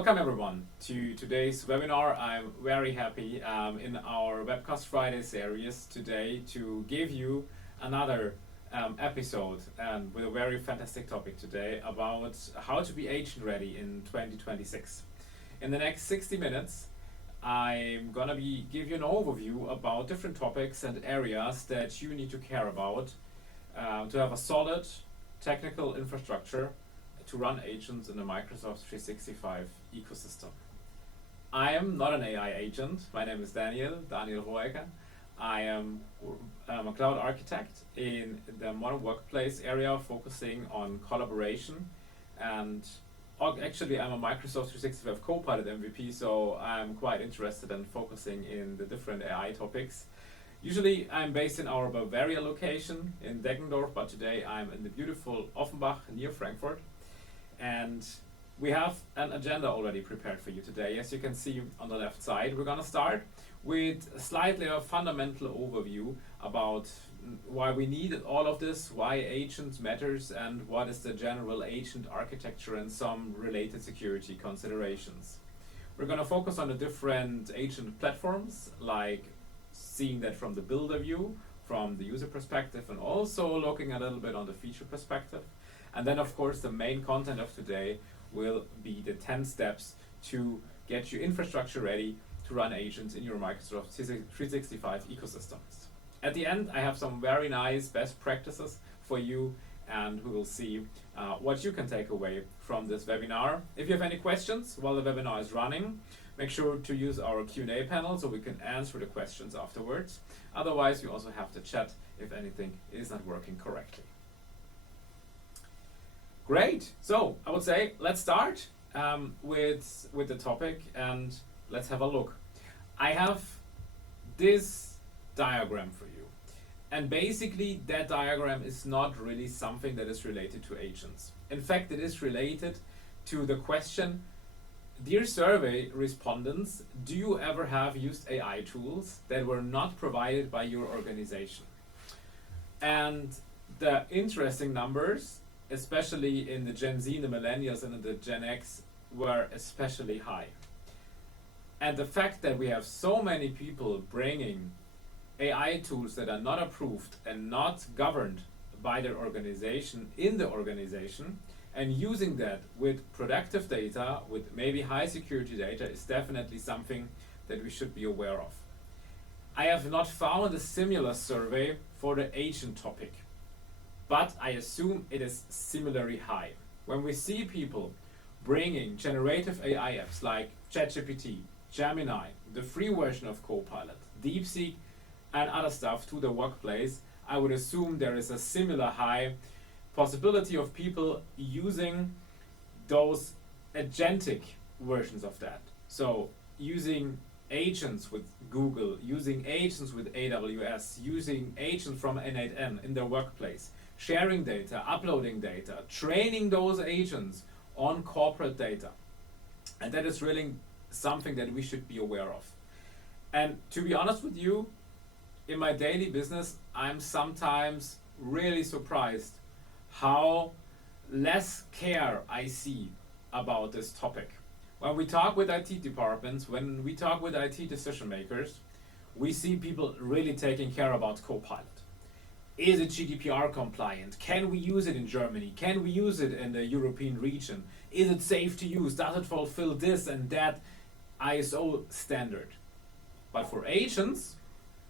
Welcome everyone to today's webinar. I'm very happy in our Webcast Friday series today to give you another episode with a very fantastic topic today about how to be agent ready in 2026. In the next 60 minutes, I'm gonna give you an overview about different topics and areas that you need to care about to have a solid technical infrastructure to run agents in the Microsoft 365 ecosystem. I am not an AI agent. My name is Daniel Rohegger. I am a cloud architect in the modern workplace area, focusing on collaboration. And actually, I'm a Microsoft 365 Copilot MVP, so I'm quite interested in focusing in the different AI topics. Usually, I'm based in our Bavaria location in Deggendorf, but today I'm in the beautiful Offenbach near Frankfurt. And we have an agenda already prepared for you today. As you can see on the left side, we're going to start with slightly a fundamental overview about why we need all of this, why agents matters, and what is the general agent architecture and some related security considerations. We're going to focus on the different agent platforms, like seeing that from the builder view, from the user perspective, and also looking a little bit on the feature perspective. And then, of course, the main content of today will be the 10 steps to get your infrastructure ready to run agents in your Microsoft 365 ecosystems. At the end, I have some very nice best practices for you, and we will see what you can take away from this webinar. If you have any questions while the webinar is running, make sure to use our Q&A panel so we can answer the questions afterwards. Otherwise, you also have to chat if anything is not working correctly. Great. So I would say let's start with the topic and let's have a look. I have this diagram for you. And basically that diagram is not really something that is related to agents. In fact, it is related to the question, dear survey respondents, do you ever have used AI tools that were not provided by your organization? And the interesting numbers, especially in the Gen Z, the millennials, and the Gen X, were especially high. And the fact that we have so many people bringing AI tools that are not approved and not governed by their organization in the organization and using that with productive data, with maybe high security data, is definitely something that we should be aware of. I have not found a similar survey for the agent topic, but I assume it is similarly high. When we see people bringing generative AI apps like ChatGPT, Gemini, the free version of Copilot, DeepSeek, and other stuff to the workplace, I would assume there is a similar high possibility of people using those agentic versions of that. So using agents with Google, using agents with AWS, using agents from N8N in their workplace, sharing data, uploading data, training those agents on corporate data. And that is really something that we should be aware of. And to be honest with you, in my daily business, I'm sometimes really surprised how less care I see about this topic. When we talk with IT departments, when we talk with IT decision makers, we see people really taking care about Copilot. Is it GDPR compliant? Can we use it in Germany? Can we use it in the European region? Is it safe to use? Does it fulfill this and that ISO standard? But for agents,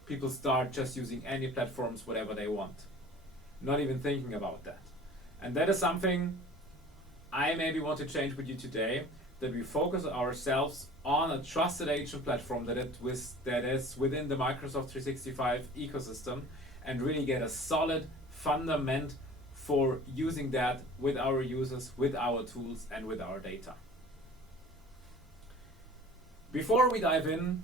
people start just using any platforms, whatever they want, not even thinking about that. And that is something I maybe want to change with you today, that we focus ourselves on a trusted agent platform that is within the Microsoft 365 ecosystem, and really get a solid fundament for using that with our users, with our tools, and with our data. Before we dive in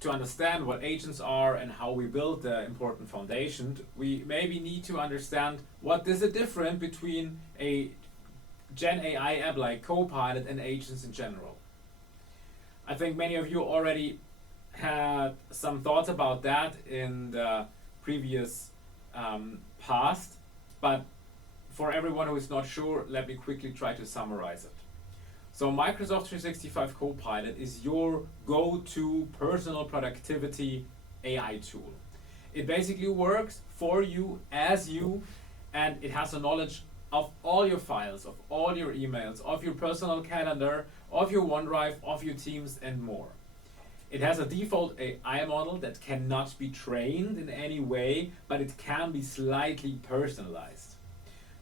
to understand what agents are and how we build the important foundation, we maybe need to understand what is the difference between a Gen AI app like Copilot and agents in general. I think many of you already had some thoughts about that in the previous past, but for everyone who is not sure, let me quickly try to summarize it. So Microsoft 365 Copilot is your go-to personal productivity AI tool. It basically works for you as you, and it has a knowledge of all your files, of all your emails, of your personal calendar, of your OneDrive, of your Teams, and more. It has a default AI model that cannot be trained in any way, but it can be slightly personalized.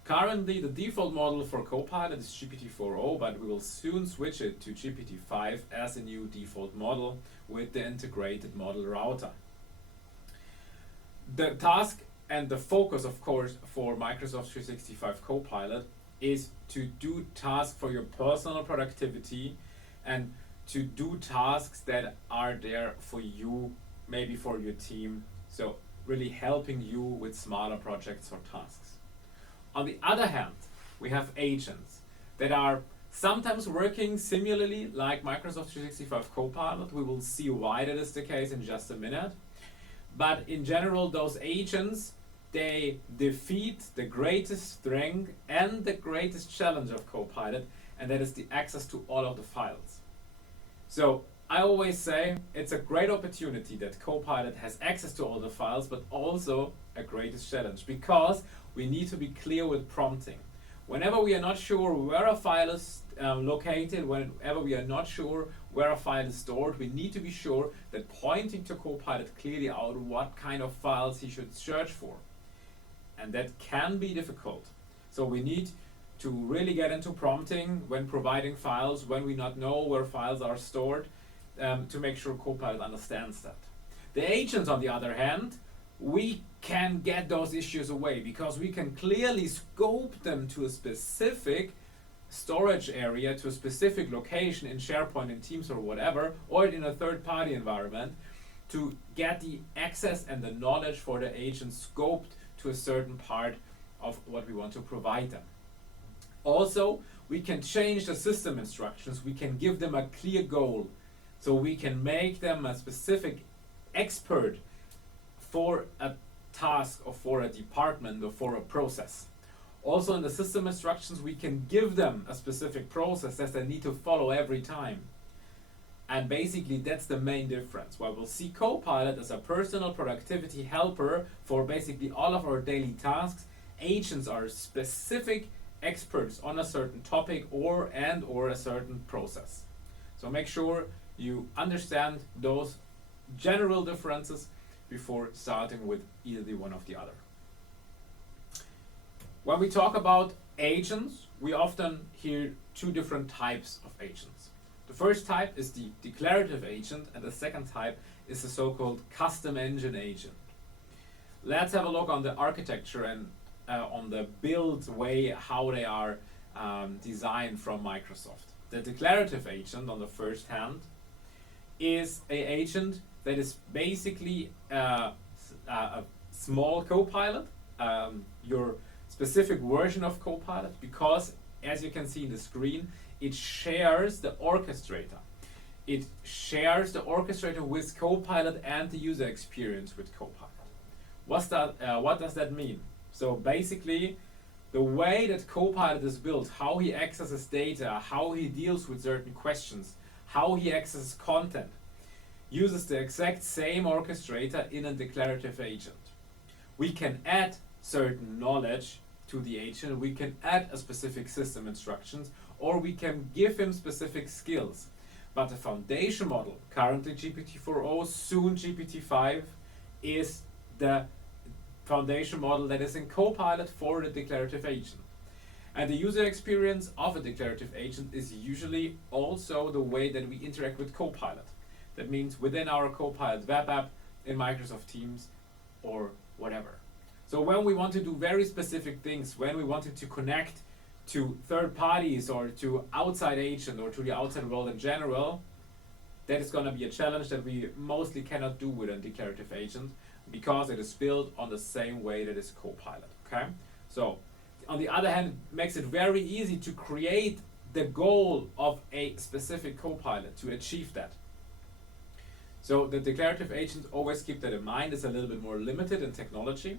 Currently, the default model for Copilot is GPT-4o, but we will soon switch it to GPT-5 as a new default model with the integrated model router. The task and the focus, of course, for Microsoft 365 Copilot is to do tasks for your personal productivity and to do tasks that are there for you, maybe for your team, so really helping you with smaller projects or tasks. On the other hand, we have agents that are sometimes working similarly like Microsoft 365 Copilot. We will see why that is the case in just a minute. But in general, those agents, they defeat the greatest strength and the greatest challenge of Copilot, and that is the access to all of the files. So I always say it's a great opportunity that Copilot has access to all the files, but also a greatest challenge, because we need to be clear with prompting. Whenever we are not sure where a file is located, whenever we are not sure where a file is stored, we need to be sure that pointing to Copilot clearly out what kind of files he should search for. And that can be difficult. So we need to really get into prompting when providing files, when we not know where files are stored, to make sure Copilot understands that. The agents, on the other hand, we can get those issues away because we can clearly scope them to a specific storage area, to a specific location in SharePoint, in Teams or whatever, or in a third-party environment, to get the access and the knowledge for the agent scoped to a certain part of what we want to provide them. Also, we can change the system instructions. We can give them a clear goal. So we can make them a specific expert for a task or for a department or for a process. Also in the system instructions, we can give them a specific process that they need to follow every time. And basically that's the main difference. While we'll see Copilot as a personal productivity helper for basically all of our daily tasks, agents are specific experts on a certain topic or a certain process. So make sure you understand those general differences before starting with either the one or the other. When we talk about agents, we often hear two different types of agents. The first type is the declarative agent, and the second type is the so-called custom engine agent. Let's have a look on the architecture and on the build way, how they are designed from Microsoft. The declarative agent, on the first hand, is an agent that is basically a small Copilot, your specific version of Copilot, because as you can see in the screen, it shares the orchestrator. It shares the orchestrator with Copilot and the user experience with Copilot. What does that mean? So basically, the way that Copilot is built, how he accesses data, how he deals with certain questions, how he accesses content, uses the exact same orchestrator in a declarative agent. We can add certain knowledge to the agent, we can add a specific system instructions, or we can give him specific skills. But the foundation model, currently GPT-4o, soon GPT-5, is the foundation model that is in Copilot for the declarative agent. And the user experience of a declarative agent is usually also the way that we interact with Copilot. That means within our Copilot web app, in Microsoft Teams, or whatever. So when we want to do very specific things, when we wanted to connect to third parties or to outside agent or to the outside world in general, that is going to be a challenge that we mostly cannot do with a declarative agent because it is built on the same way that is Copilot. Okay? So on the other hand, it makes it very easy to create the goal of a specific Copilot to achieve that. So the declarative agent, always keep that in mind, is a little bit more limited in technology,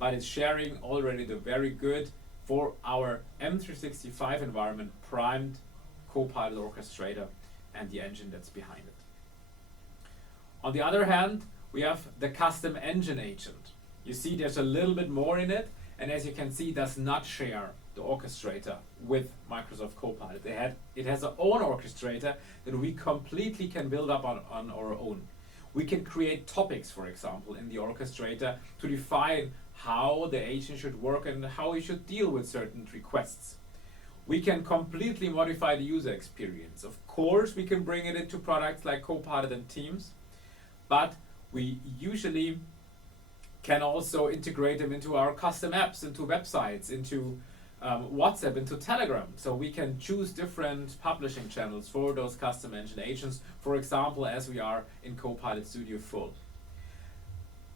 but it's sharing already the very good, for our M365 environment, primed Copilot Orchestrator and the engine that's behind it. On the other hand, we have the custom engine agent. You see there's a little bit more in it, and as you can see, it does not share the orchestrator with Microsoft Copilot. It has its own orchestrator that we completely can build up on our own. We can create topics, for example, in the orchestrator to define how the agent should work and how we should deal with certain requests. We can completely modify the user experience. Of course, we can bring it into products like Copilot and Teams, but we usually can also integrate them into our custom apps, into websites, into WhatsApp, into Telegram. So we can choose different publishing channels for those custom engine agents, for example, as we are in Copilot Studio Full.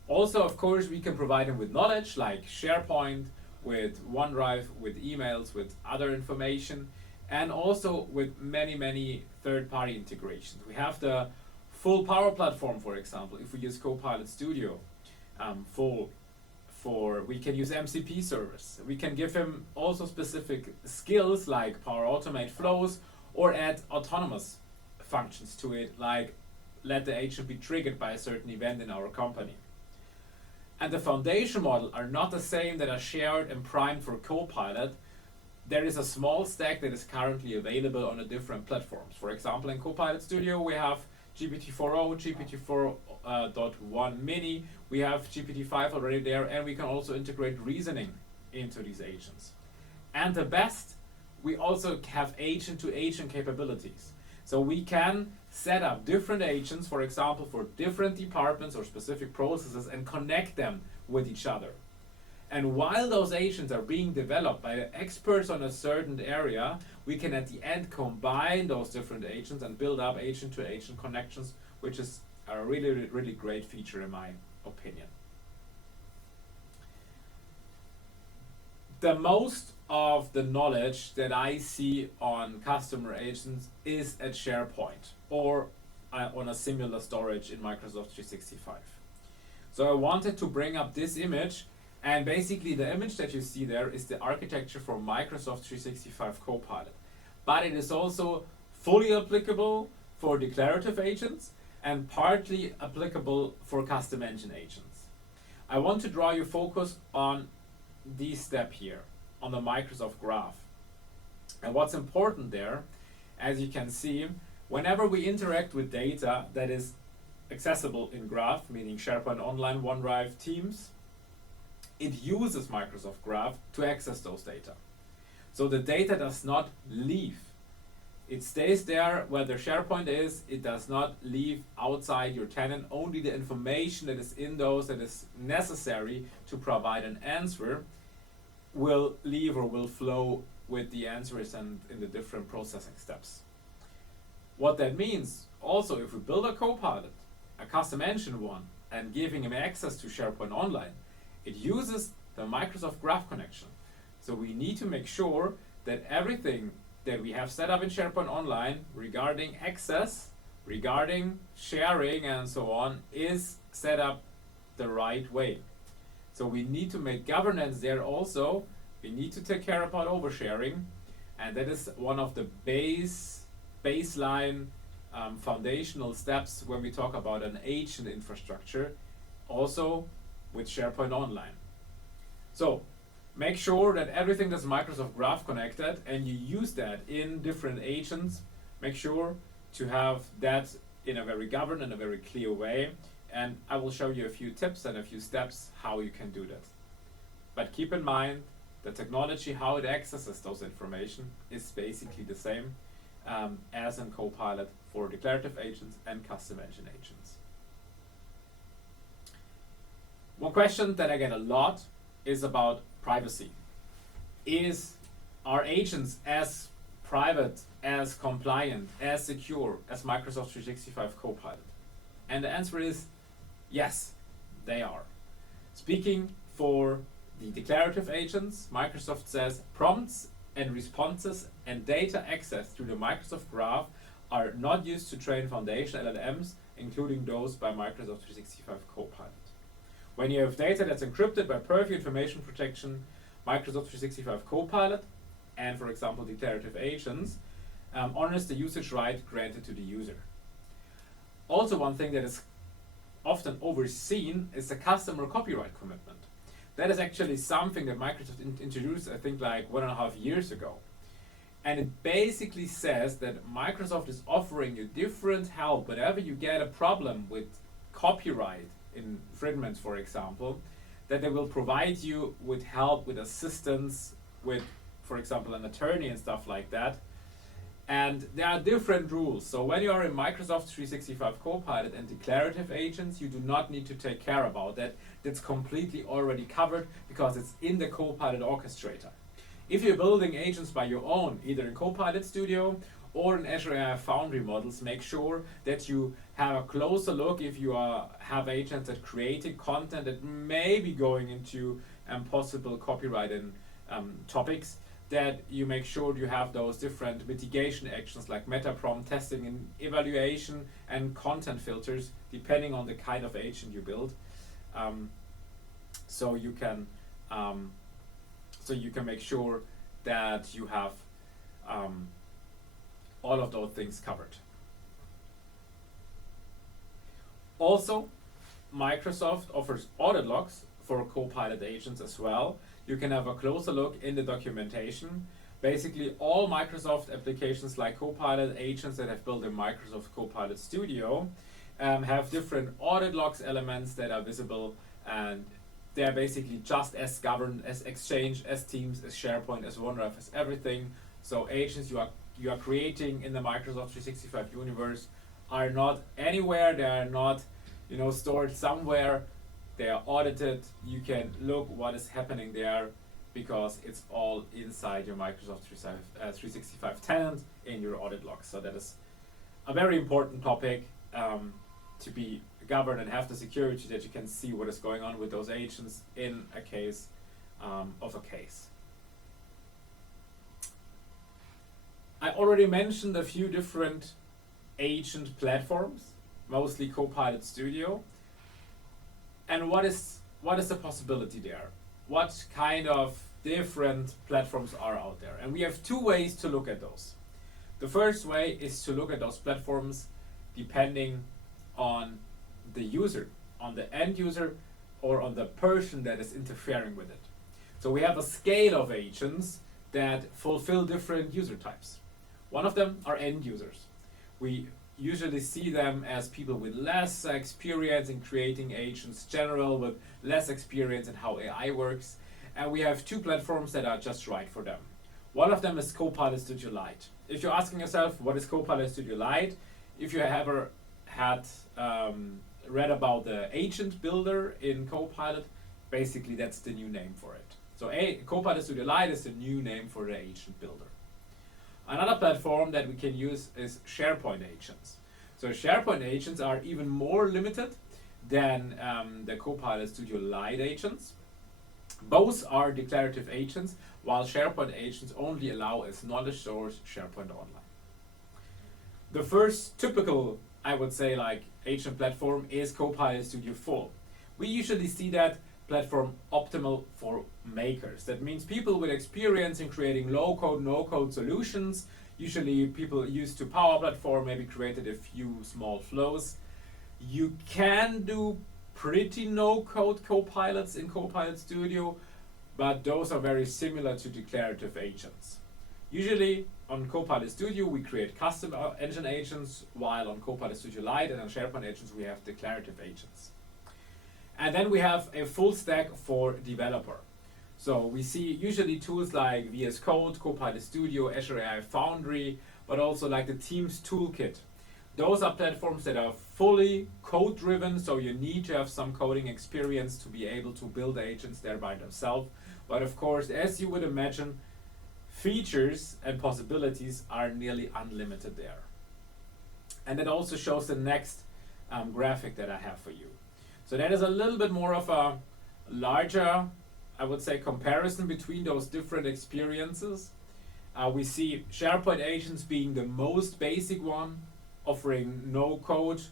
Also, of course, we can provide them with knowledge like SharePoint, with OneDrive, with emails, with other information, and also with many third-party integrations. We have the full Power Platform, for example, if we use Copilot Studio we can use MCP servers. We can give him also specific skills like Power Automate flows or add autonomous functions to it, like let the agent be triggered by a certain event in our company. And the foundation model are not the same that are shared and primed for Copilot. There is a small stack that is currently available on the different platforms. For example, in Copilot Studio, we have GPT-4o, GPT-4.1 mini, we have GPT-5 already there, and we can also integrate reasoning into these agents. And the best, we also have agent-to-agent capabilities. So we can set up different agents, for example, for different departments or specific processes, and connect them with each other. And while those agents are being developed by experts on a certain area, we can at the end combine those different agents and build up agent-to-agent connections, which is a really great feature in my opinion. The most of the knowledge that I see on customer agents is at SharePoint or on a similar storage in Microsoft 365. So I wanted to bring up this image, and basically the image that you see there is the architecture for Microsoft 365 Copilot. But it is also fully applicable for declarative agents and partly applicable for custom engine agents. I want to draw your focus on this step here, on the Microsoft Graph. And what's important there, as you can see, whenever we interact with data that is accessible in Graph, meaning SharePoint Online, OneDrive, Teams, it uses Microsoft Graph to access those data. So the data does not leave. It stays there where the SharePoint is. It does not leave outside your tenant. Only the information that is in those that is necessary to provide an answer will leave or will flow with the answers and in the different processing steps. What that means, also, if we build a Copilot, a custom engine one, and giving him access to SharePoint Online, it uses the Microsoft Graph connection. So we need to make sure that everything that we have set up in SharePoint Online regarding access, regarding sharing and so on is set up the right way. So we need to make governance there also. We need to take care about oversharing, and that is one of the baseline foundational steps when we talk about an agent infrastructure, also with SharePoint Online. So make sure that everything that's Microsoft Graph connected and you use that in different agents. Make sure to have that in a very governed and a very clear way. And I will show you a few tips and a few steps how you can do that. But keep in mind the technology, how it accesses those information is basically the same as in Copilot for declarative agents and custom engine agents. One question that I get a lot is about privacy. Are agents as private, as compliant, as secure as Microsoft 365 Copilot? And the answer is yes, they are. Speaking for the declarative agents, Microsoft says prompts and responses and data access through the Microsoft Graph are not used to train foundation LLMs, including those by Microsoft 365 Copilot. When you have data that's encrypted by Purview information protection, Microsoft 365 Copilot, and for example declarative agents, honors the usage right granted to the user. Also, one thing that is often overseen is the customer copyright commitment. That is actually something that Microsoft introduced, I think, like 1.5 years ago. And it basically says that Microsoft is offering you different help whenever you get a problem with copyright infringements, for example, that they will provide you with help, with assistance, with, for example, an attorney and stuff like that. And there are different rules. So when you are in Microsoft 365 Copilot and declarative agents, you do not need to take care about that. That's completely already covered because it's in the Copilot orchestrator. If you're building agents by your own, either in Copilot Studio or in Azure AI Foundry models, make sure that you have a closer look if you have agents that creating content that may be going into possible copyright and topics, that you make sure you have those different mitigation actions like meta prompt testing and evaluation and content filters depending on the kind of agent you build, so you can make sure that you have all of those things covered. Also, Microsoft offers audit logs for Copilot agents as well. You can have a closer look in the documentation. Basically, all Microsoft applications like Copilot agents that have built in Microsoft Copilot Studio have different audit logs elements that are visible, and they're basically just as governed as Exchange, as Teams, as SharePoint, as OneDrive, as everything. So agents you are creating in the Microsoft 365 universe are not anywhere. They are not, stored somewhere. They are audited. You can look what is happening there because it's all inside your Microsoft 365 tenant in your audit logs. So that is a very important topic to be governed and have the security that you can see what is going on with those agents in a case of a case. I already mentioned a few different agent platforms, mostly Copilot Studio. And what is the possibility there? What kind of different platforms are out there? And we have two ways to look at those. The first way is to look at those platforms depending on the user, on the end user, or on the person that is interfering with it. So we have a scale of agents that fulfill different user types. One of them are end users. We usually see them as people with less experience in creating agents, general with less experience in how AI works. And we have two platforms that are just right for them. One of them is Copilot Studio Lite. If you're asking yourself, what is Copilot Studio Lite? If you ever had read about the agent builder in Copilot, basically that's the new name for it. So Copilot Studio Lite is the new name for the agent builder. Another platform that we can use is SharePoint agents. So SharePoint agents are even more limited than the Copilot Studio Lite agents. Both are declarative agents, while SharePoint agents only allow as knowledge source SharePoint Online. The first typical, I would say, like agent platform is Copilot Studio Full. We usually see that platform optimal for makers. That means people with experience in creating low-code, no-code solutions. Usually people used to Power Platform, maybe created a few small flows. You can do pretty no-code copilots in Copilot Studio, but those are very similar to declarative agents. Usually on Copilot Studio we create custom engine agents, while on Copilot Studio Lite and on SharePoint agents we have declarative agents. And then we have a full stack for developer. So we see usually tools like VS Code, Copilot Studio, Azure AI Foundry, but also like the Teams Toolkit. Those are platforms that are fully code driven, so you need to have some coding experience to be able to build agents there by themselves. But of course, as you would imagine, features and possibilities are nearly unlimited there. And that also shows the next graphic that I have for you. So that is a little bit more of a larger, I would say, comparison between those different experiences. We see SharePoint agents being the most basic one, offering no code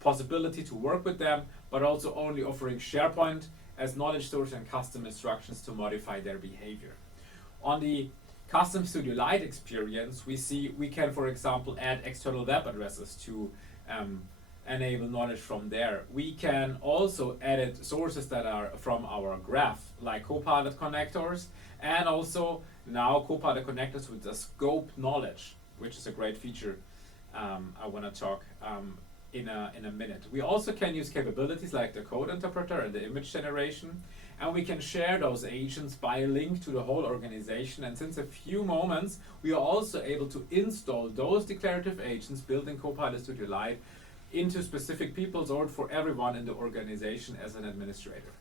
possibility to work with them, but also only offering SharePoint as knowledge source and custom instructions to modify their behavior. On the Custom Studio Lite experience, we see we can, for example, add external web addresses to enable knowledge from there. We can also edit sources that are from our graph, like Copilot connectors, and also now Copilot connectors with the scope knowledge, which is a great feature I want to talk in a minute. We also can use capabilities like the code interpreter and the image generation, and we can share those agents by a link to the whole organization. And since a few moments, we are also able to install those declarative agents built in Copilot Studio Lite into specific people's or for everyone in the organization as an administrator.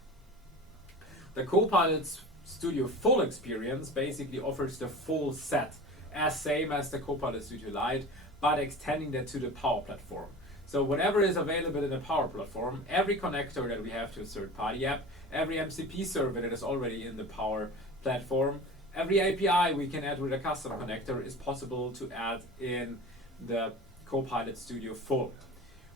The Copilot Studio Full experience basically offers the full set, as same as the Copilot Studio Lite, but extending that to the Power Platform. So whatever is available in the Power Platform, every connector that we have to a third-party app, every MCP server that is already in the Power Platform, every API we can add with a custom connector is possible to add in the Copilot Studio Full.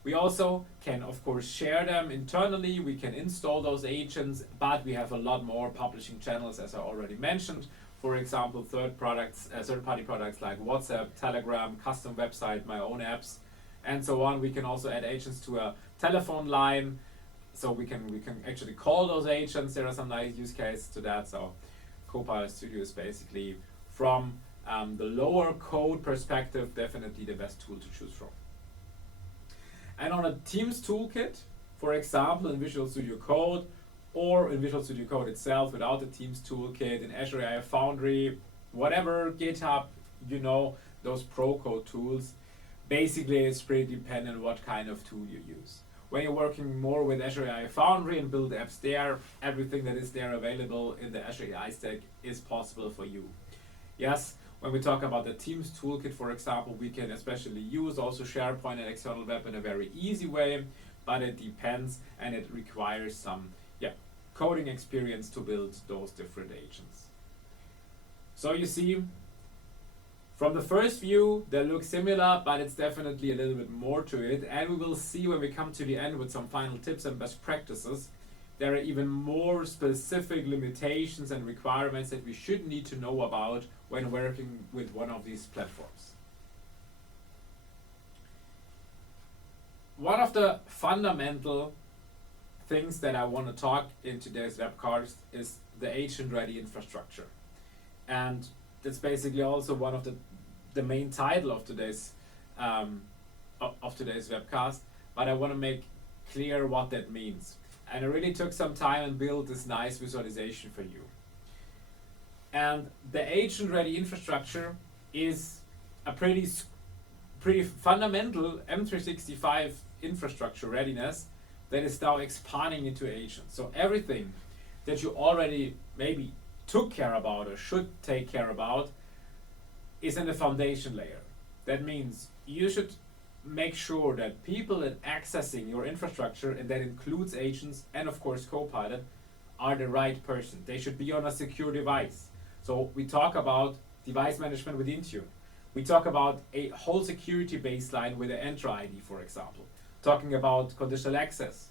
We also can, of course, share them internally. We can install those agents, but we have a lot more publishing channels, as I already mentioned. For example, third-party products like WhatsApp, Telegram, custom website, my own apps, and so on. We can also add agents to a telephone line, so we can actually call those agents. There are some nice use cases to that. So Copilot Studio is basically, from the lower code perspective, definitely the best tool to choose from. And on a Teams toolkit, for example, in Visual Studio Code or in Visual Studio Code itself without the Teams toolkit, in Azure AI Foundry, whatever, GitHub, those pro code tools, basically it's pretty dependent on what kind of tool you use. When you're working more with Azure AI Foundry and build apps there, everything that is there available in the Azure AI stack is possible for you. Yes, when we talk about the Teams toolkit, for example, we can especially use also SharePoint and external web in a very easy way, but it depends and it requires some coding experience to build those different agents. So you see, from the first view, they look similar, but it's definitely a little bit more to it. And we will see when we come to the end with some final tips and best practices, there are even more specific limitations and requirements that we should need to know about when working with one of these platforms. One of the fundamental things that I want to talk in today's webcast is the agent-ready infrastructure. And that's basically also one of the main title of today's webcast, but I want to make clear what that means. And I really took some time and built this nice visualization for you. And the agent-ready infrastructure is a pretty fundamental M365 infrastructure readiness that is now expanding into agents. So everything that you already maybe took care about or should take care about is in the foundation layer. That means you should make sure that people that accessing your infrastructure, and that includes agents and of course Copilot, are the right person. They should be on a secure device. So we talk about device management with Intune. We talk about a whole security baseline with an Entra ID, for example. Talking about conditional access,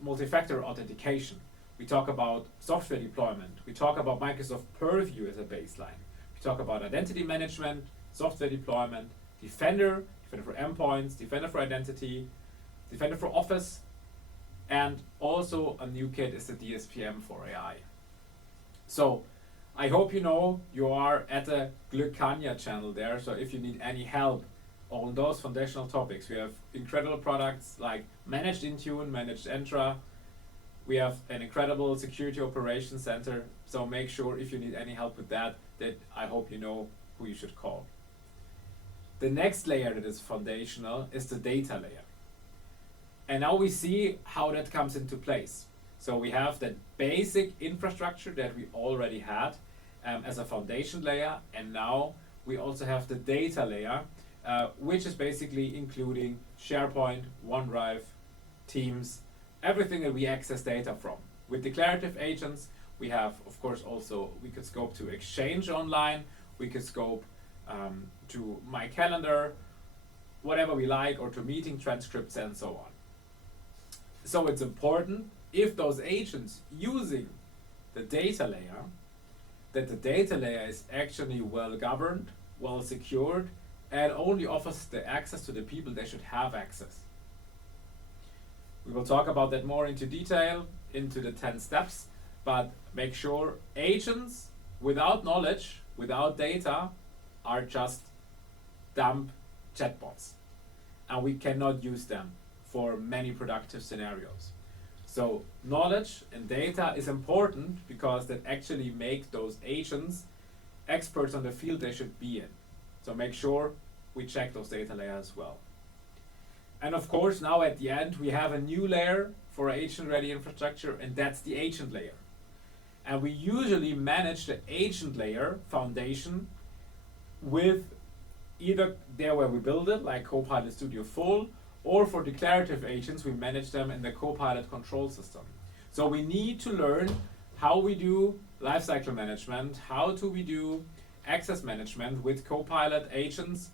multi-factor authentication. We talk about software deployment. We talk about Microsoft Purview as a baseline. We talk about identity management, software deployment, Defender for endpoints, Defender for identity, Defender for Office, and also a new kit is the DSPM for AI. So I hope you are at the Glückania channel there. So if you need any help on those foundational topics, we have incredible products like Managed Intune, Managed Entra. We have an incredible security operations center. So make sure if you need any help with that I hope you know who you should call. The next layer that is foundational is the data layer. And now we see how that comes into place. So we have that basic infrastructure that we already had as a foundation layer, and now we also have the data layer, which is basically including SharePoint, OneDrive, Teams, everything that we access data from. With declarative agents, we have, of course, also we could scope to Exchange Online, we could scope to My Calendar, whatever we like, or to meeting transcripts and so on. So it's important if those agents using the data layer that the data layer is actually well governed, well secured, and only offers the access to the people they should have access. We will talk about that more into detail into the 10 steps, but make sure agents without knowledge, without data, are just dumb chatbots. And we cannot use them for many productive scenarios. So knowledge and data is important because that actually make those agents experts on the field they should be in. So make sure we check those data layers as well. And of course, now at the end, we have a new layer for agent-ready infrastructure, and that's the agent layer. And we usually manage the agent layer foundation with either there where we build it, like Copilot Studio Full, or for declarative agents, we manage them in the Copilot control system. So we need to learn how we do lifecycle management, how do we do access management with Copilot agents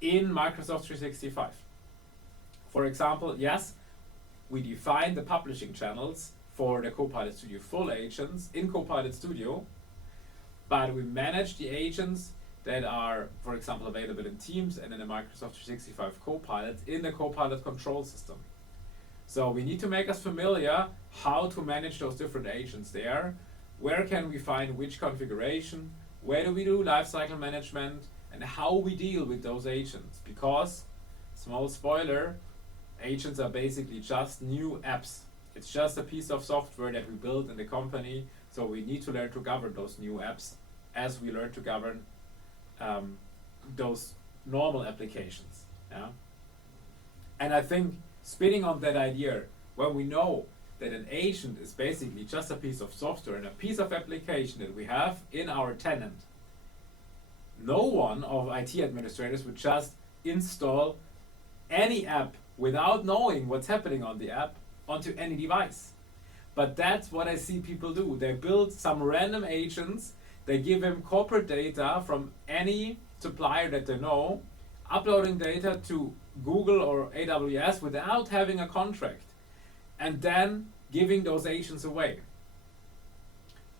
in Microsoft 365. For example, yes, we define the publishing channels for the Copilot Studio Full agents in Copilot Studio, but we manage the agents that are, for example, available in Teams and in the Microsoft 365 Copilot in the Copilot control system. So we need to make us familiar how to manage those different agents there. Where can we find which configuration? Where do we do lifecycle management? And how we deal with those agents? Because, small spoiler, agents are basically just new apps. It's just a piece of software that we build in the company. So we need to learn to govern those new apps as we learn to govern those normal applications. Yeah? And I think spinning on that idea, when we know that an agent is basically just a piece of software and a piece of application that we have in our tenant, no one of IT administrators would just install any app without knowing what's happening on the app onto any device. But that's what I see people do. They build some random agents, they give them corporate data from any supplier that they know, uploading data to Google or AWS without having a contract, and then giving those agents away.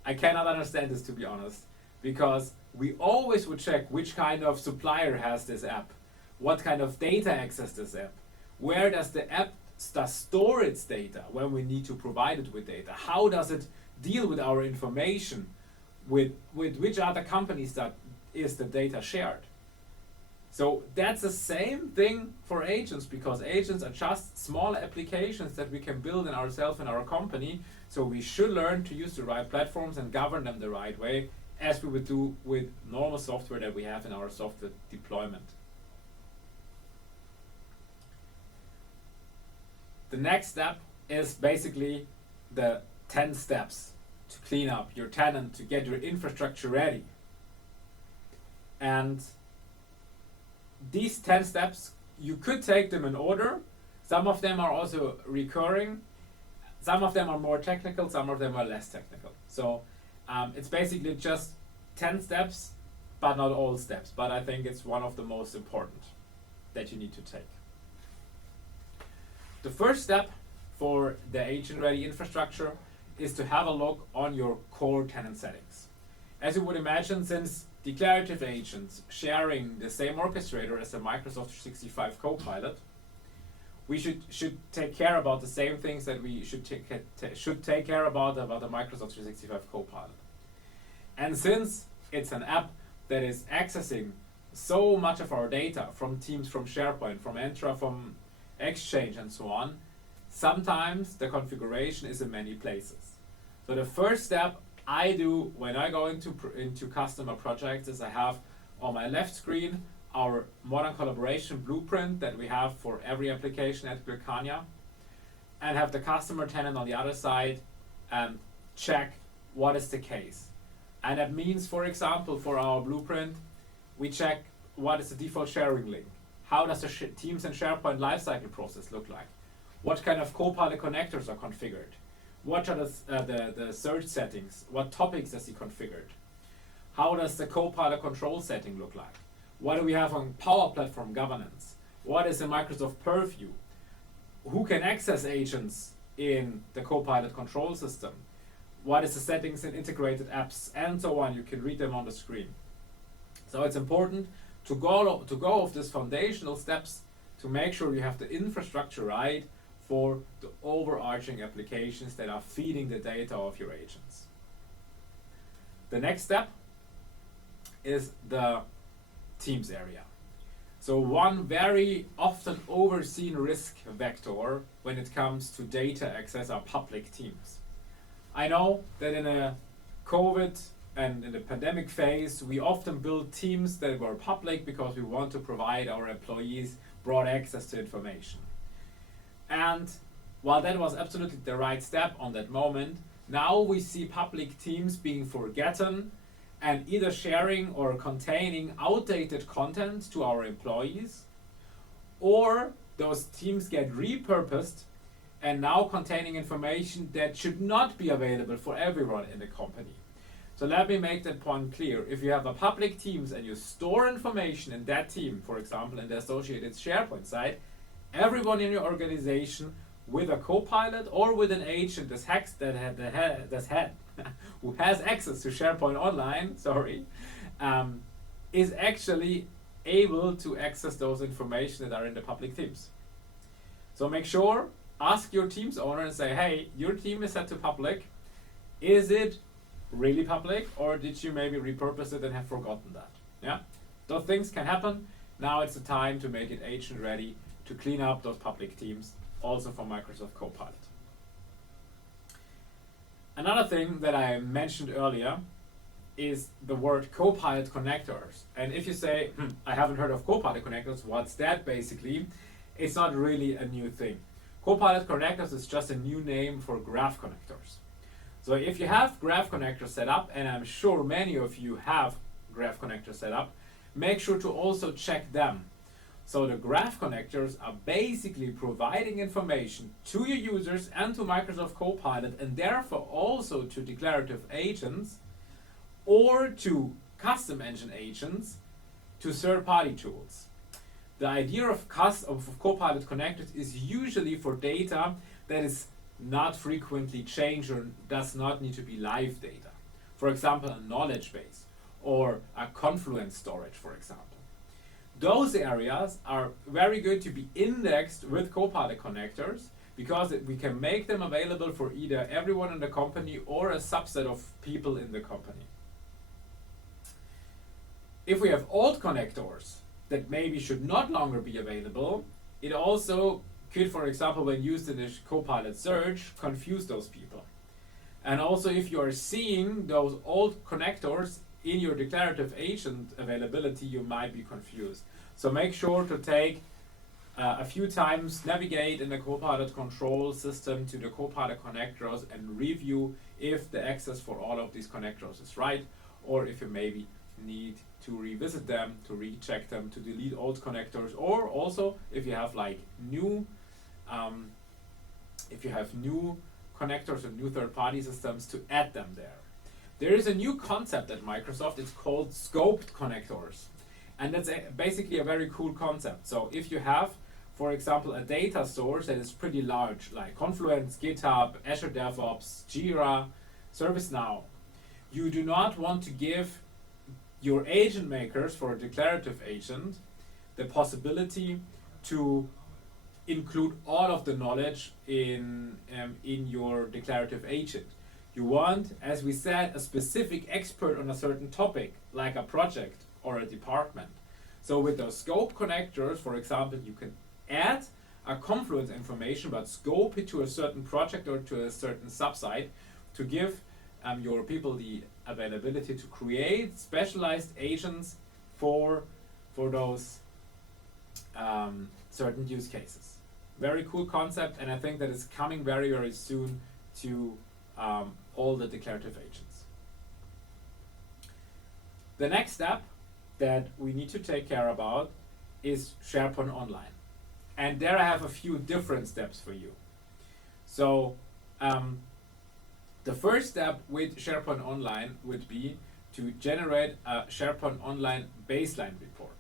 I cannot understand this, to be honest, because we always would check which kind of supplier has this app, what kind of data access this app, where does the app store its data when we need to provide it with data, how does it deal with our information, with which other companies that is the data shared. So that's the same thing for agents, because agents are just small applications that we can build in ourselves in our company. So we should learn to use the right platforms and govern them the right way, as we would do with normal software that we have in our software deployment. The next step is basically the 10 steps to clean up your tenant, to get your infrastructure ready. And these 10 steps, you could take them in order. Some of them are also recurring. Some of them are more technical, some of them are less technical. So it's basically just 10 steps, but not all steps. But I think it's one of the most important that you need to take. The first step for the agent-ready infrastructure is to have a look on your core tenant settings. As you would imagine, since declarative agents sharing the same orchestrator as the Microsoft 365 Copilot, we should take care about the same things that we should take care about the Microsoft 365 Copilot. And since it's an app that is accessing so much of our data from Teams, from SharePoint, from Entra, from Exchange, and so on, sometimes the configuration is in many places. So the first step I do when I go into customer projects is I have on my left screen our modern collaboration blueprint that we have for every application at Glicania, and have the customer tenant on the other side check what is the case. And that means, for example, for our blueprint, we check what is the default sharing link. How does the Teams and SharePoint lifecycle process look like? What kind of Copilot connectors are configured? What are the search settings? What topics does he configured? How does the Copilot control setting look like? What do we have on Power Platform governance? What is in Microsoft Purview? Who can access agents in the Copilot control system? what is the settings in integrated apps, and so on. You can read them on the screen. So it's important to go of these foundational steps to make sure you have the infrastructure right for the overarching applications that are feeding the data of your agents. The next step is the Teams area. So one very often overseen risk vector when it comes to data access are public teams. I know that in a COVID and in the pandemic phase, we often build teams that were public because we want to provide our employees broad access to information. And while that was absolutely the right step on that moment, now we see public teams being forgotten and either sharing or containing outdated content to our employees, or those teams get repurposed and now containing information that should not be available for everyone in the company. So let me make that point clear. If you have a public teams and you store information in that team, for example, in the associated SharePoint site, everyone in your organization with a Copilot or with an agent who has access to SharePoint Online, is actually able to access those information that are in the public teams. So make sure, ask your team's owner and say, hey, your team is set to public. Is it really public, or did you maybe repurpose it and have forgotten that? Yeah, those things can happen. Now it's the time to make it agent ready to clean up those public teams, also for Microsoft Copilot. Another thing that I mentioned earlier is the word Copilot connectors. And if you say, I haven't heard of Copilot connectors, what's that basically? It's not really a new thing. Copilot connectors is just a new name for graph connectors. So if you have graph connectors set up, and I'm sure many of you have graph connectors set up, make sure to also check them. So the graph connectors are basically providing information to your users and to Microsoft Copilot, and therefore also to declarative agents or to custom engine agents, to third-party tools. The idea of Copilot connectors is usually for data that is not frequently changed or does not need to be live data. For example, a knowledge base or a Confluence storage, for example. Those areas are very good to be indexed with Copilot connectors because we can make them available for either everyone in the company or a subset of people in the company. If we have old connectors that maybe should not longer be available, it also could, for example, when used in a Copilot search, confuse those people. And also if you are seeing those old connectors in your declarative agent availability, you might be confused. So make sure to take a few times, navigate in the Copilot control system to the Copilot connectors and review if the access for all of these connectors is right, or if you maybe need to revisit them, to recheck them, to delete old connectors, or also if you have like new connectors and new third-party systems, to add them there. There is a new concept at Microsoft. It's called scoped connectors, and that's basically a very cool concept. So if you have, for example, a data source that is pretty large, like Confluence, GitHub, Azure DevOps, Jira, ServiceNow, you do not want to give your agent makers for a declarative agent the possibility to include all of the knowledge in your declarative agent. You want, as we said, a specific expert on a certain topic, like a project or a department. So with those scope connectors, for example, you can add a Confluence information, but scope it to a certain project or to a certain subsite to give your people the availability to create specialized agents for those certain use cases. Very cool concept, and I think that is coming very, very soon to all the declarative agents. The next step that we need to take care about is SharePoint Online. And there I have a few different steps for you. So the first step with SharePoint Online would be to generate a SharePoint Online baseline report.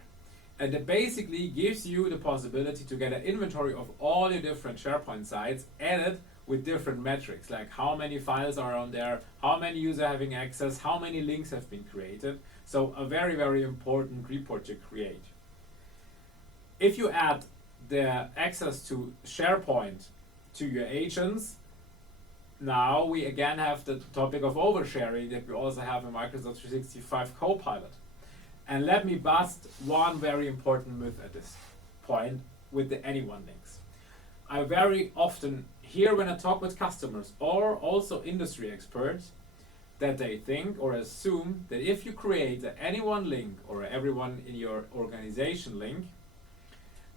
And it basically gives you the possibility to get an inventory of all your different SharePoint sites, added with different metrics, like how many files are on there, how many users having access, how many links have been created. So a very, very important report to create. If you add the access to SharePoint to your agents, now we again have the topic of oversharing that we also have in Microsoft 365 Copilot. And let me bust one very important myth at this point with the anyone links. I very often hear when I talk with customers or also industry experts that they think or assume that if you create an anyone link or everyone in your organization link,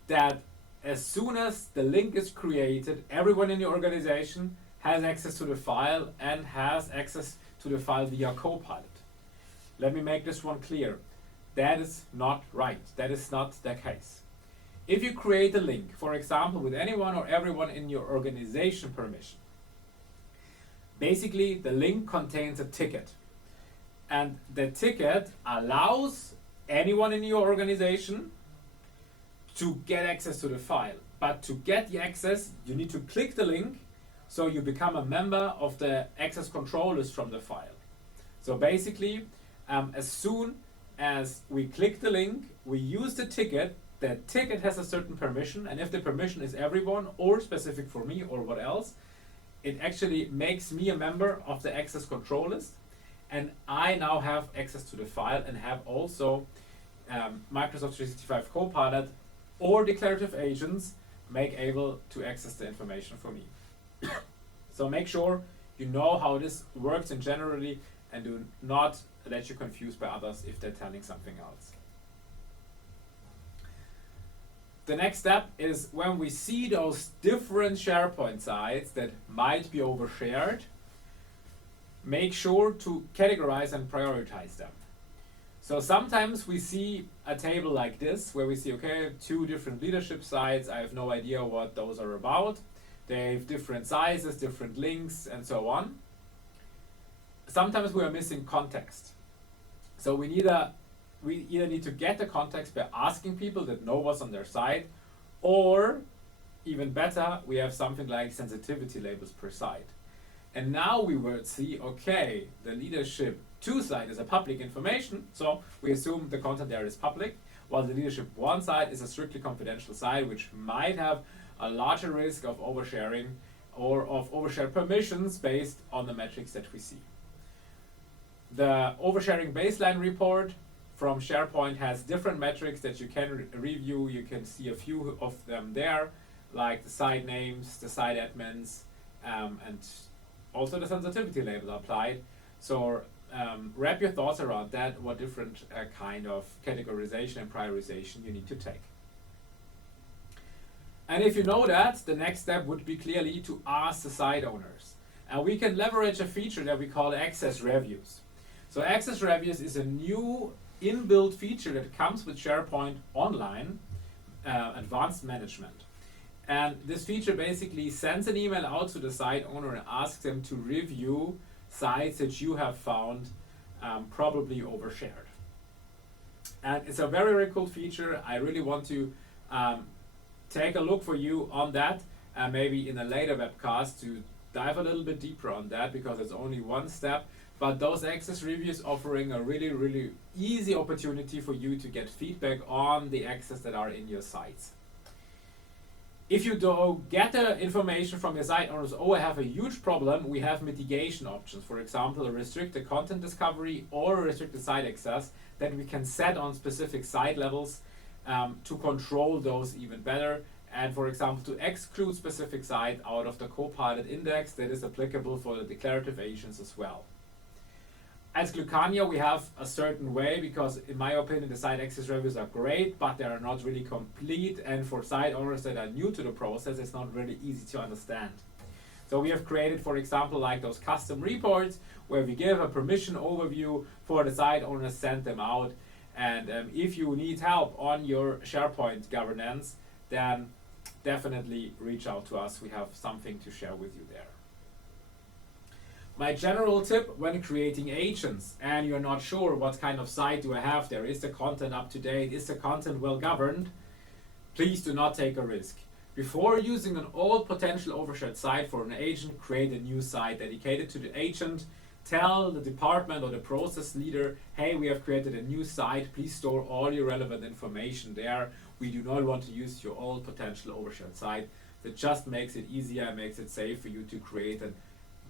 that as soon as the link is created, everyone in your organization has access to the file and has access to the file via Copilot. Let me make this one clear. That is not right. That is not the case. If you create a link, for example, with anyone or everyone in your organization permission, basically the link contains a ticket. And the ticket allows anyone in your organization to get access to the file. But to get the access, you need to click the link so you become a member of the access control list from the file. So basically, as soon as we click the link, we use the ticket has a certain permission, and if the permission is everyone or specific for me or what else, it actually makes me a member of the access control list, and I now have access to the file and have also Microsoft 365 Copilot or declarative agents make able to access the information for me. So make sure you know how this works in generally and do not let you confused by others if they're telling something else. The next step is when we see those different SharePoint sites that might be overshared, make sure to categorize and prioritize them. So sometimes we see a table like this where we see, okay, 2 different leadership sites. I have no idea what those are about. They have different sizes, different links, and so on. Sometimes we are missing context. So we either need to get the context by asking people that know what's on their site, or even better, we have something like sensitivity labels per site. And now we would see, okay, the leadership 2 site is a public information, so we assume the content there is public, while the leadership 1 site is a strictly confidential site, which might have a larger risk of oversharing or of overshare permissions based on the metrics that we see. The oversharing baseline report from SharePoint has different metrics that you can review. You can see a few of them there, like the site names, the site admins, and also the sensitivity label applied. So wrap your thoughts around that, what different kind of categorization and prioritization you need to take. And if you know that, the next step would be clearly to ask the site owners. And we can leverage a feature that we call access reviews. So access reviews is a new inbuilt feature that comes with SharePoint Online Advanced Management. And this feature basically sends an email out to the site owner and asks them to review sites that you have found probably overshared. And it's a very, very cool feature. I really want to take a look for you on that, maybe in a later webcast to dive a little bit deeper on that, because it's only one step. But those access reviews offering a really, really easy opportunity for you to get feedback on the access that are in your sites. If you don't get the information from your site owners, I have a huge problem, we have mitigation options. For example, a restricted content discovery or a restricted site access that we can set on specific site levels to control those even better. And for example, to exclude specific site out of the Copilot index that is applicable for the declarative agents as well. As Glucania, we have a certain way, because in my opinion, the site access reviews are great, but they are not really complete. And for site owners that are new to the process, it's not really easy to understand. So we have created, for example, like those custom reports where we give a permission overview for the site owners, send them out. And if you need help on your SharePoint governance, then definitely reach out to us. We have something to share with you there. My general tip when creating agents and you're not sure what kind of site do I have there, is the content up to date, is the content well governed, please do not take a risk. Before using an old potential overshared site for an agent, create a new site dedicated to the agent. Tell the department or the process leader, hey, we have created a new site, please store all your relevant information there. We do not want to use your old potential overshared site. That just makes it easier and makes it safe for you to create a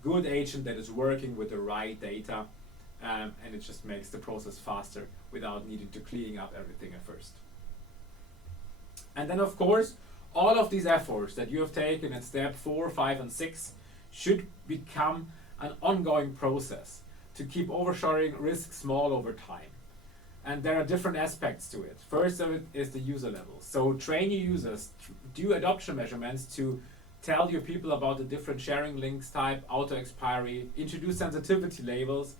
good agent that is working with the right data, and it just makes the process faster without needing to clean up everything at first. And then of course, all of these efforts that you have taken at step 4, 5, and 6 should become an ongoing process to keep oversharing risk small over time. And there are different aspects to it. First of it is the user level. So train your users, do adoption measurements to tell your people about the different sharing links type, auto expiry, introduce sensitivity labels,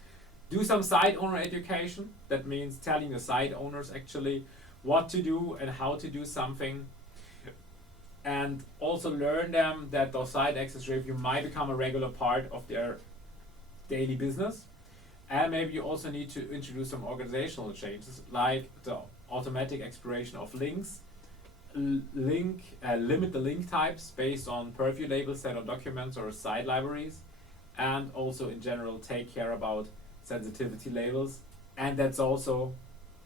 do some site owner education. That means telling the site owners actually what to do and how to do something. And also learn them that those site access review might become a regular part of their daily business. And maybe you also need to introduce some organizational changes, like the automatic expiration of links, limit the link types based on purview labels set on documents or site libraries, and also in general take care about sensitivity labels. And that's also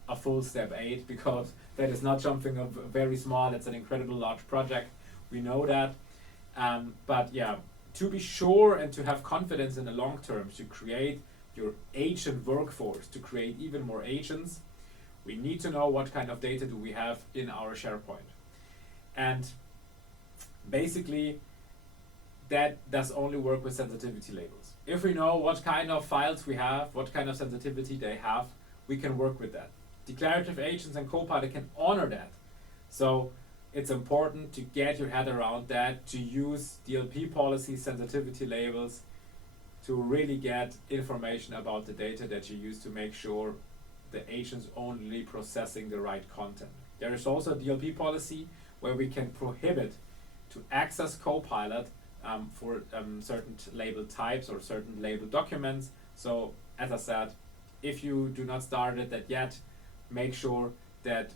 a full step 8, because that is not something of very small, it's an incredibly large project, we know that. But yeah, to be sure and to have confidence in the long term to create your agent workforce, to create even more agents, we need to know what kind of data do we have in our SharePoint. And basically, that does only work with sensitivity labels. If we know what kind of files we have, what kind of sensitivity they have, we can work with that. Declarative agents and Copilot can honor that. So it's important to get your head around that, to use DLP policies, sensitivity labels, to really get information about the data that you use to make sure the agent's only processing the right content. There is also a DLP policy where we can prohibit to access Copilot for certain label types or certain label documents. So as I said, if you do not start that yet, make sure that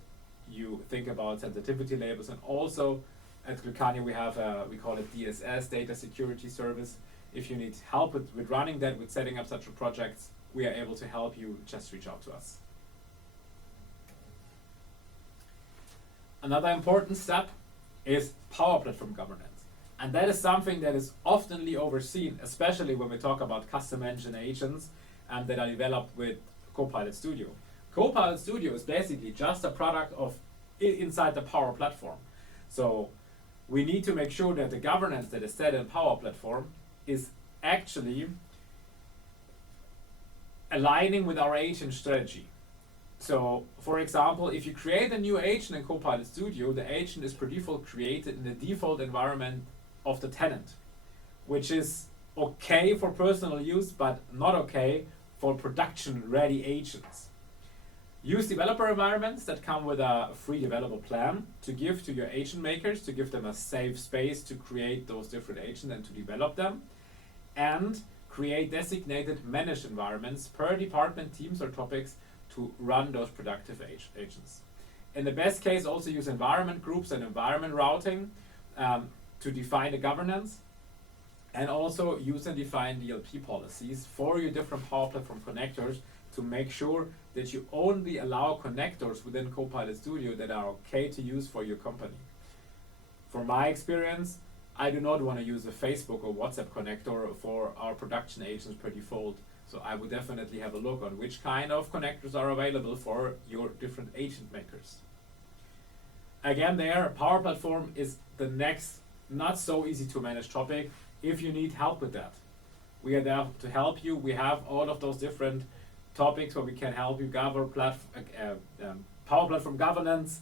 you think about sensitivity labels. And also at Glucania we have we call it DSS, Data Security Service. If you need help with running that, with setting up such a project, we are able to help you. Just reach out to us. Another important step is Power Platform governance. And that is something that is oftenly overseen, especially when we talk about custom engine agents that are developed with Copilot Studio. Copilot Studio is basically just a product of inside the Power Platform. So we need to make sure that the governance that is set in Power Platform is actually aligning with our agent strategy. So, for example, if you create a new agent in Copilot Studio, the agent is per default created in the default environment of the tenant, which is okay for personal use, but not okay for production-ready agents. Use developer environments that come with a free developer plan to give to your agent makers, to give them a safe space to create those different agents and to develop them. And create designated managed environments per department, teams, or topics to run those productive agents. In the best case, also use environment groups and environment routing to define the governance, and also use and define DLP policies for your different Power Platform connectors to make sure that you only allow connectors within Copilot Studio that are okay to use for your company. From my experience, I do not want to use a Facebook or WhatsApp connector for our production agents per default. So I would definitely have a look on which kind of connectors are available for your different agent makers. Again, there, Power Platform is the next not so easy to manage topic if you need help with that. We are there to help you. We have all of those different topics where we can help you gather Power Platform governance.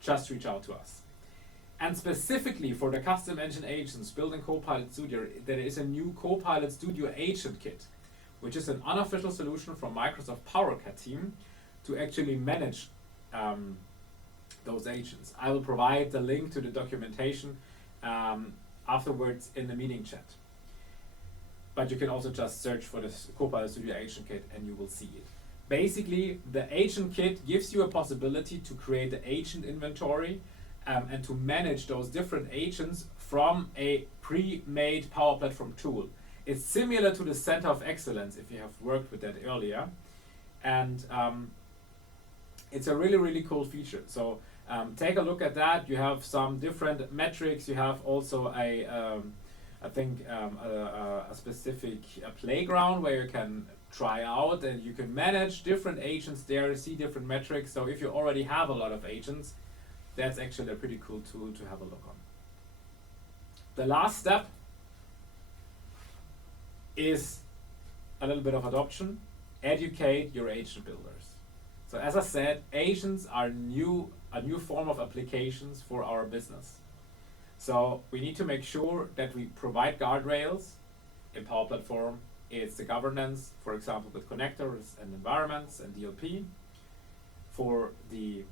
Just reach out to us. And specifically for the custom engine agents built in Copilot Studio, there is a new Copilot Studio Agent Kit, which is an unofficial solution from Microsoft PowerCat team to actually manage those agents. I will provide the link to the documentation afterwards in the meeting chat. But you can also just search for this Copilot Studio Agent Kit and you will see it. Basically, the Agent Kit gives you a possibility to create the agent inventory and to manage those different agents from a pre-made Power Platform tool. It's similar to the Center of Excellence, if you have worked with that earlier. And it's a really, really cool feature. So take a look at that. You have some different metrics. You have also a specific playground where you can try out and you can manage different agents there, see different metrics. So if you already have a lot of agents, that's actually a pretty cool tool to have a look on. The last step is a little bit of adoption. Educate your agent builders. So as I said, agents are a new form of applications for our business. So we need to make sure that we provide guardrails in Power Platform. It's the governance, for example, with connectors and environments and DLP. For the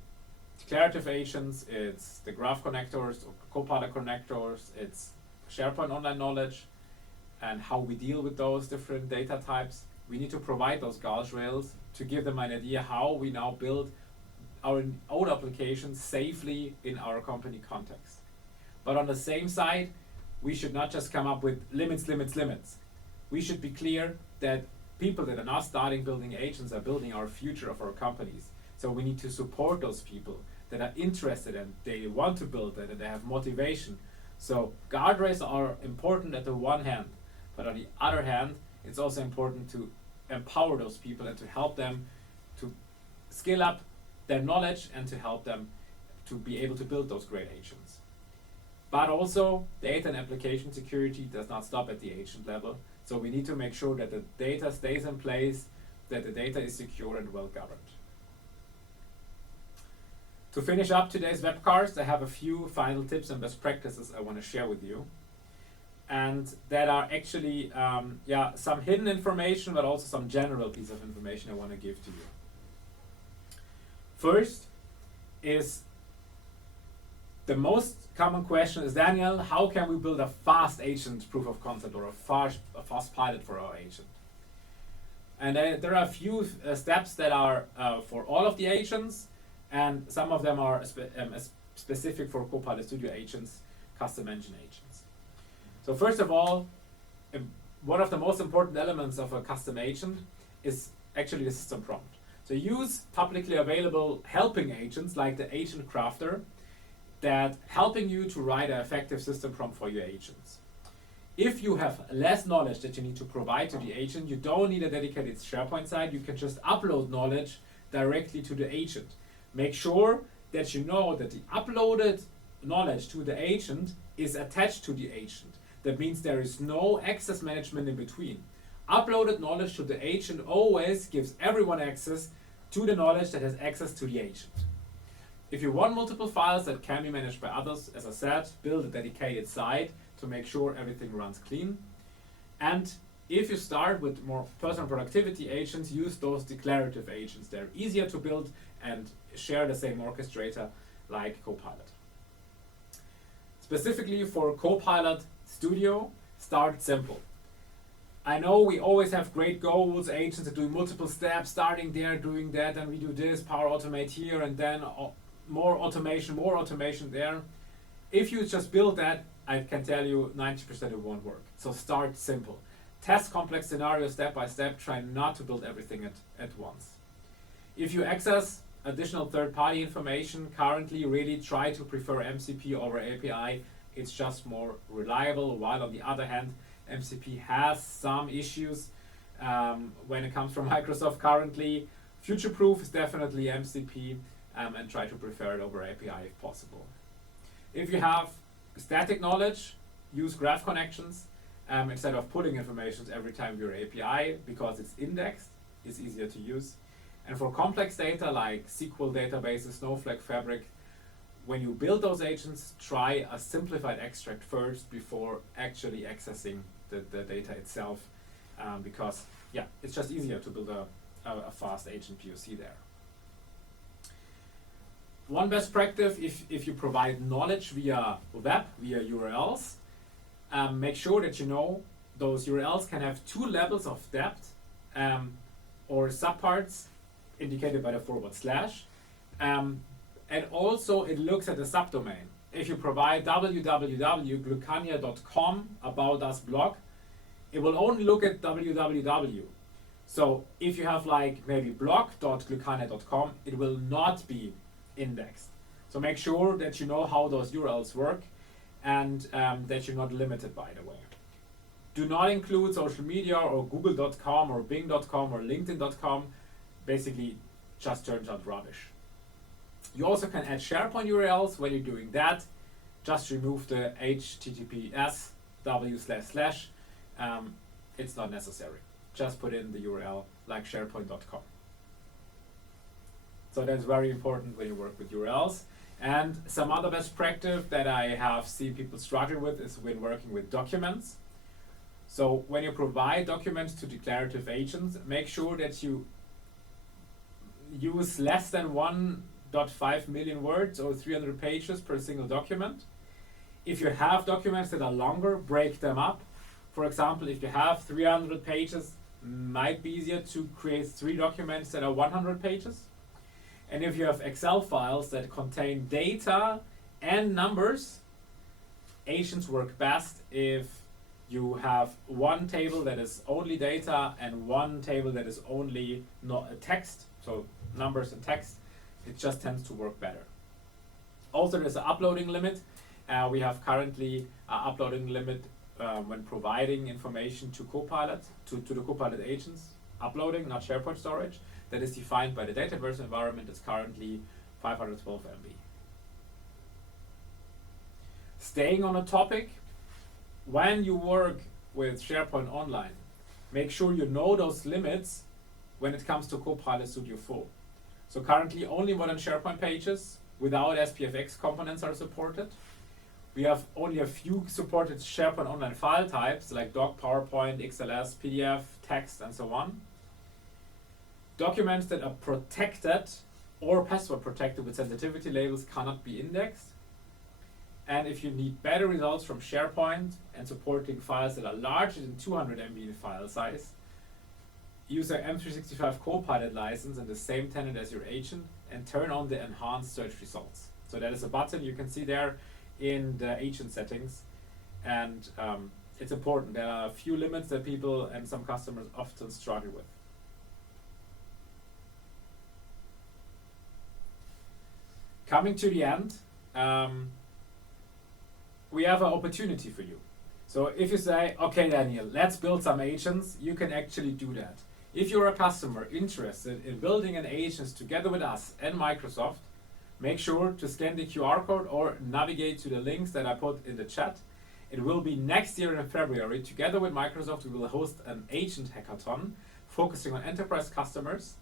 declarative agents, it's the graph connectors or Copilot connectors, it's SharePoint Online Knowledge, and how we deal with those different data types. We need to provide those guardrails to give them an idea how we now build our own applications safely in our company context. But on the same side, we should not just come up with limits. We should be clear that people that are not starting building agents are building our future of our companies. So we need to support those people that are interested and they want to build it and they have motivation. So guardrails are important at the one hand, but on the other hand, it's also important to empower those people and to help them to scale up their knowledge and to help them to be able to build those great agents. But also, data and application security does not stop at the agent level. So we need to make sure that the data stays in place, that the data is secure and well governed. To finish up today's webcast, I have a few final tips and best practices I want to share with you. And that are actually some hidden information, but also some general piece of information I want to give to you. First is the most common question is, Daniel, how can we build a fast agent proof of concept or a fast pilot for our agent? And there are a few steps that are for all of the agents, and some of them are specific for Copilot Studio agents, custom engine agents. So first of all, one of the most important elements of a custom agent is actually the system prompt. So use publicly available helping agents like the agent crafter that helping you to write an effective system prompt for your agents. If you have less knowledge that you need to provide to the agent, you don't need a dedicated SharePoint site. You can just upload knowledge directly to the agent. Make sure that you know that the uploaded knowledge to the agent is attached to the agent. That means there is no access management in between. Uploaded knowledge to the agent always gives everyone access to the knowledge that has access to the agent. If you want multiple files that can be managed by others, as I said, build a dedicated site to make sure everything runs clean. And if you start with more personal productivity agents, use those declarative agents. They're easier to build and share the same orchestrator like Copilot. Specifically for Copilot Studio, start simple. I know we always have great goals, agents are doing multiple steps, starting there, doing that, and we do this, Power Automate here, and then more automation there. If you just build that, I can tell you 90% it won't work. So start simple. Test complex scenarios step by step. Try not to build everything at once. If you access additional third-party information, currently really try to prefer MCP over API. It's just more reliable, while on the other hand, MCP has some issues when it comes from Microsoft currently. Future-proof is definitely MCP, and try to prefer it over API if possible. If you have static knowledge, use graph connections instead of pulling information every time your API, because it's indexed, it's easier to use. And for complex data like SQL databases, Snowflake, Fabric, when you build those agents, try a simplified extract first before actually accessing the data itself, because it's just easier to build a fast agent POC there. One best practice, if you provide knowledge via web, via URLs, make sure that you know those URLs can have 2 levels of depth or subparts indicated by the /. And also it looks at the subdomain. If you provide www.glucania.com about us blog, it will only look at www. So if you have like maybe blog.glucania.com, it will not be indexed. So make sure that you know how those URLs work, and that you're not limited by the way. Do not include social media or google.com or bing.com or linkedin.com. Basically just turns out rubbish. You also can add SharePoint URLs. When you're doing that, just remove the https w// it's not necessary. Just put in the URL like sharepoint.com. So that's very important when you work with URLs. And some other best practice that I have seen people struggle with is when working with documents. So when you provide documents to declarative agents, make sure that you use less than 1.5 million words or 300 pages per single document. If you have documents that are longer, break them up. For example, if you have 300 pages, might be easier to create 3 documents that are 100 pages. And if you have Excel files that contain data and numbers, agents work best if you have one table that is only data and one table that is only not a text, so numbers and text. It just tends to work better. Also, there's an uploading limit. We have currently an uploading limit when providing information to Copilot, to the Copilot agents. Uploading, not SharePoint storage. That is defined by the Dataverse environment. It's currently 512 MB. Staying on a topic, when you work with SharePoint Online, make sure you know those limits when it comes to Copilot Studio 4. So currently only modern SharePoint pages without SPFX components are supported. We have only a few supported SharePoint Online file types like doc, PowerPoint, XLS, PDF, text, and so on. Documents that are protected or password protected with sensitivity labels cannot be indexed. And if you need better results from SharePoint and supporting files that are larger than 200 MB in file size, use an M365 Copilot license and the same tenant as your agent and turn on the enhanced search results. So that is a button you can see there in the agent settings, and it's important. There are a few limits that people and some customers often struggle with. Coming to the end, we have an opportunity for you. So if you say, okay Daniel, let's build some agents, you can actually do that. If you're a customer interested in building an agent together with us and Microsoft, make sure to scan the QR code or navigate to the links that I put in the chat. It will be next year in February. Together with Microsoft, we will host an agent hackathon focusing on enterprise customers.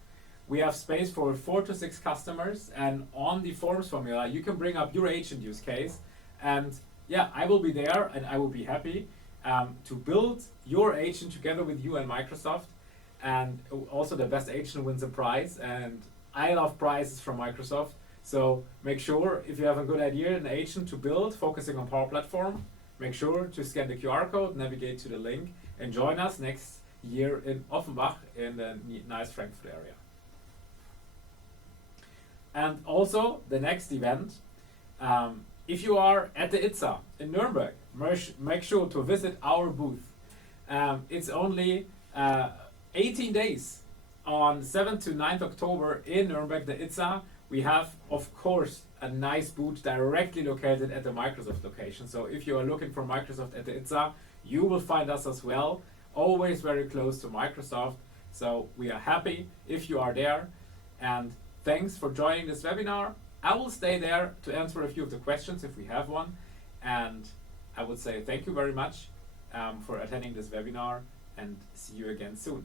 We have space for 4 to 6 customers, and on the forms formula, you can bring up your agent use case. And yeah, I will be there and I will be happy to build your agent together with you and Microsoft. And also the best agent wins a prize. And I love prizes from Microsoft. So make sure if you have a good idea, an agent to build focusing on Power Platform, make sure to scan the QR code, navigate to the link, and join us next year in Offenbach in the nice Frankfurt area. And also the next event, if you are at the ITSA in Nuremberg, make sure to visit our booth. It's only 18 days on 7th to 9th October in Nuremberg, the ITSA. We have, of course, a nice booth directly located at the Microsoft location. So if you are looking for Microsoft at the ITSA, you will find us as well, always very close to Microsoft. So we are happy if you are there. And thanks for joining this webinar. I will stay there to answer a few of the questions if we have one. And I would say thank you very much for attending this webinar, and see you again soon.